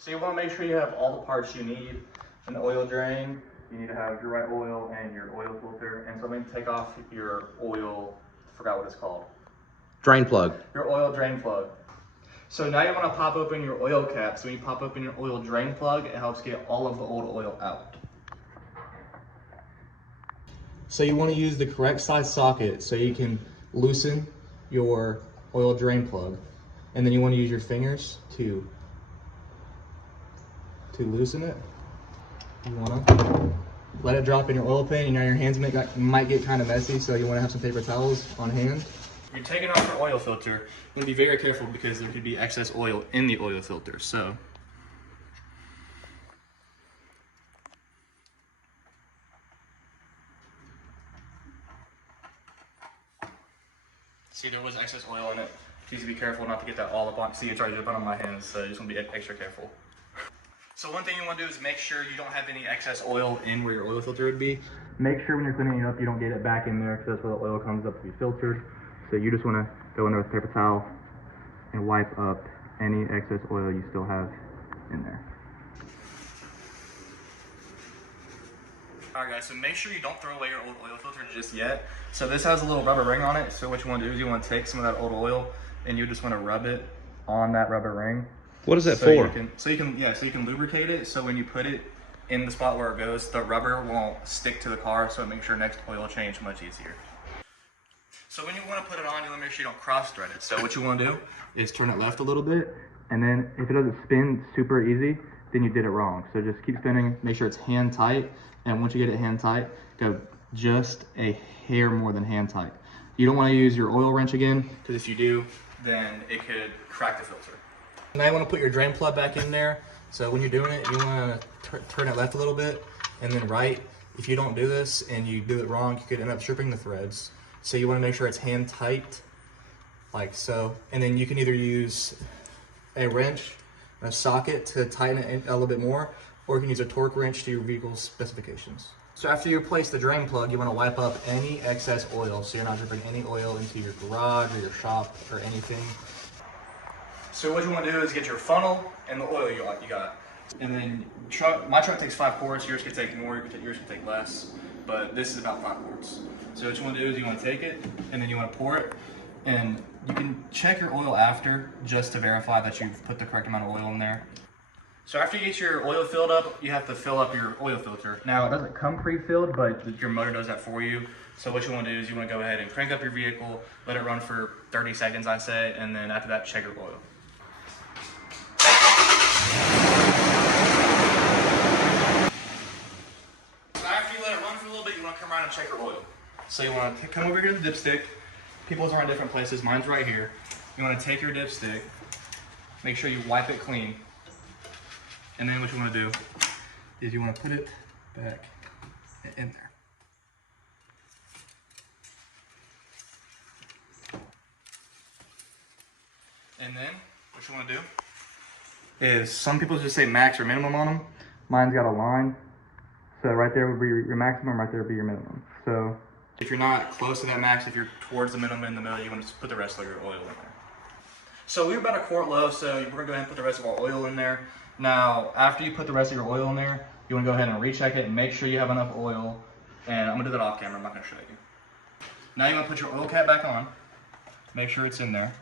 So you want to make sure you have all the parts you need. An oil drain, you need to have your right oil and your oil filter. And so I'm going to take off your oil, forgot what it's called. Drain plug. Your oil drain plug. So now you want to pop open your oil cap. So when you pop open your oil drain plug, it helps get all of the old oil out. So you want to use the correct size socket so you can loosen your oil drain plug. And then you want to use your fingers to loosen it. You want to let it drop in your oil pan. You know your hands might get kind of messy, so you want to have some paper towels on hand. You're taking off your oil filter, and be very careful because there could be excess oil in the oil filter. So see, there was excess oil in it. Please be careful not to get that all up on. See, it's already dripping on my hands, so you just want to be extra careful. So one thing you want to do is make sure you don't have any excess oil in where your oil filter would be. Make sure when you're cleaning it up, you don't get it back in there because that's where the oil comes up to be filtered. So you just want to go in there with a paper towel and wipe up any excess oil you still have in there. Alright guys, so make sure you don't throw away your old oil filter just yet. So this has a little rubber ring on it. So what you want to do is you want to take some of that old oil and you just want to rub it on that rubber ring. What is that for? So you can lubricate it. So when you put it in the spot where it goes, the rubber won't stick to the car. So it makes your next oil change much easier. So when you want to put it on, you want to make sure you don't cross thread it. So what you want to do is turn it left a little bit, and then if it doesn't spin super easy, then you did it wrong. So just keep spinning, make sure it's hand tight, and once you get it hand tight, go just a hair more than hand tight. You don't want to use your oil wrench again, because if you do, then it could crack the filter. Now you want to put your drain plug back in there. So when you're doing it, you want to turn it left a little bit, and then right. If you don't do this and you do it wrong, you could end up stripping the threads. So you want to make sure it's hand tight, like so. And then you can either use a wrench, a socket to tighten it a little bit more, or you can use a torque wrench to your vehicle's specifications. So after you replace the drain plug, you want to wipe up any excess oil so you're not dripping any oil into your garage or your shop or anything. So what you want to do is get your funnel and the oil you got. And then my truck takes 5 quarts, yours could take more, yours could take less, but this is about 5 quarts. So what you want to do is you want to take it and then you want to pour it, and you can check your oil after just to verify that you've put the correct amount of oil in there. So after you get your oil filled up, you have to fill up your oil filter. Now it doesn't come pre-filled, but your motor does that for you. So what you want to do is you want to go ahead and crank up your vehicle, let it run for 30 seconds I say, and then after that check your oil. Come around and check your oil. So you want to come over here to the dipstick. People's are in different places. Mine's right here. You want to take your dipstick, make sure you wipe it clean, and then what you want to do is you want to put it back in there. And then what you want to do is, some people just say max or minimum on them. Mine's got a line. So right there would be your maximum, right there would be your minimum. So if you're not close to that max, if you're towards the minimum in the middle, you want to just put the rest of your oil in there. So we're about 1 quart low, so we're gonna go ahead and put the rest of our oil in there. Now, after you put the rest of your oil in there, you wanna go ahead and recheck it and make sure you have enough oil. And I'm gonna do that off camera, I'm not gonna show you. Now you wanna put your oil cap back on, make sure it's in there.